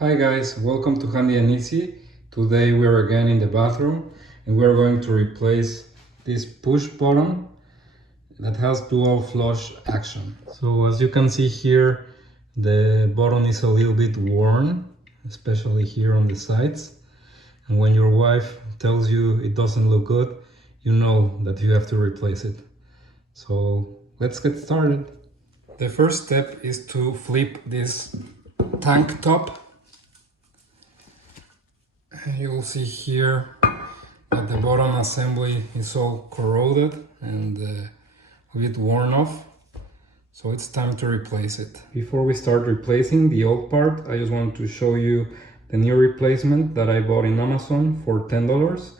Hi guys, welcome to Handy and Easy. Today we're again in the bathroom and we're going to replace this push button that has dual flush action. So as you can see here, the button is a little bit worn, especially here on the sides. And when your wife tells you it doesn't look good, you know that you have to replace it. So let's get started. The first step is to flip this tank top. You will see here that the bottom assembly is all corroded and a bit worn off, so it's time to replace it. Before we start replacing the old part, I just want to show you the new replacement that I bought in Amazon for $10.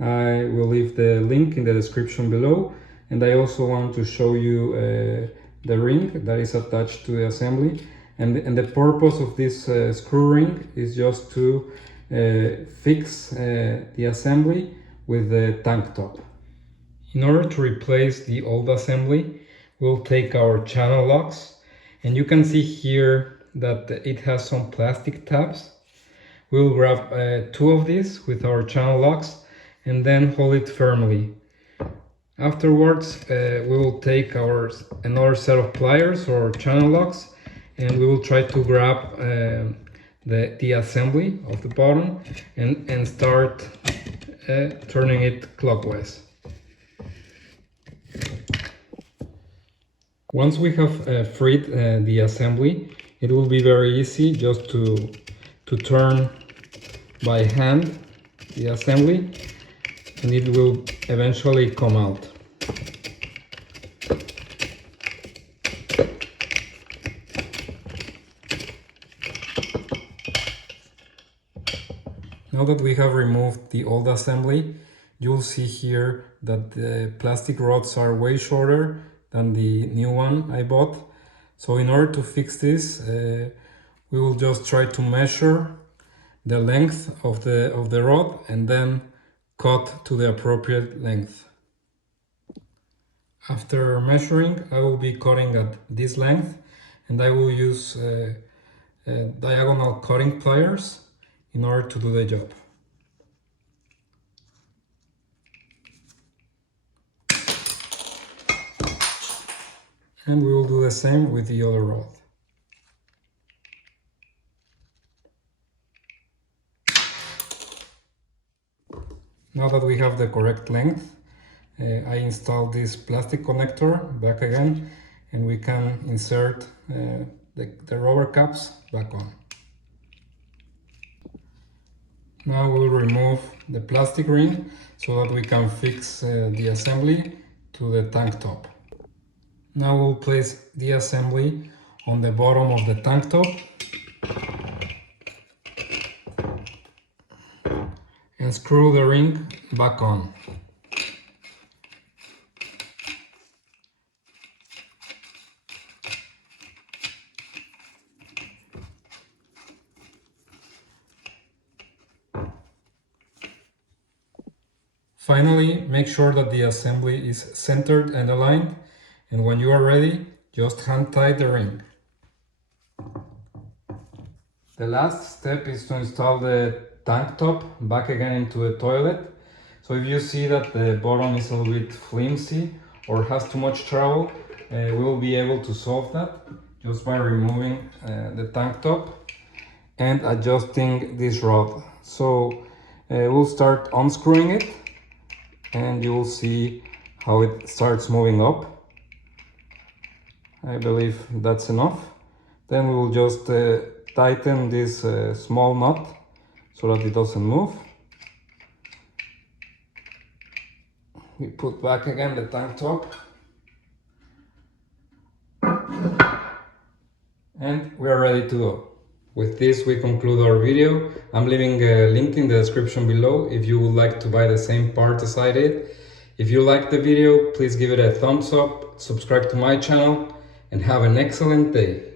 I will leave the link in the description below, and I also want to show you the ring that is attached to the assembly, and the purpose of this screw ring is just to fix the assembly with the tank top. In order to replace the old assembly, we'll take our channel locks, and you can see here that it has some plastic tabs. We'll grab two of these with our channel locks and then hold it firmly. Afterwards, we will take another set of pliers or channel locks, and we will try to grab the assembly of the bottom and start turning it clockwise. Once we have freed the assembly, it will be very easy just to turn by hand the assembly, and it will eventually come out. Now that we have removed the old assembly, you'll see here that the plastic rods are way shorter than the new one I bought. So in order to fix this, we will just try to measure the length of the rod and then cut to the appropriate length. After measuring, I will be cutting at this length, and I will use diagonal cutting pliers in order to do the job. And we will do the same with the other rod. Now that we have the correct length, I install this plastic connector back again, and we can insert the rubber caps back on. Now we'll remove the plastic ring so that we can fix the assembly to the tank top. Now we'll place the assembly on the bottom of the tank top and screw the ring back on. Finally, make sure that the assembly is centered and aligned, and when you are ready, just hand tight the ring. The last step is to install the tank top back again into the toilet. So if you see that the bottom is a little bit flimsy or has too much trouble, we will be able to solve that just by removing the tank top and adjusting this rod. So we'll start unscrewing it, and you will see how it starts moving up. I believe that's enough. Then we will just tighten this small nut so that it doesn't move. We put back again the tank top, and we are ready to go. With this we conclude our video. I'm leaving a link in the description below if you would like to buy the same part as I did. If you liked the video, please give it a thumbs up, subscribe to my channel, and have an excellent day.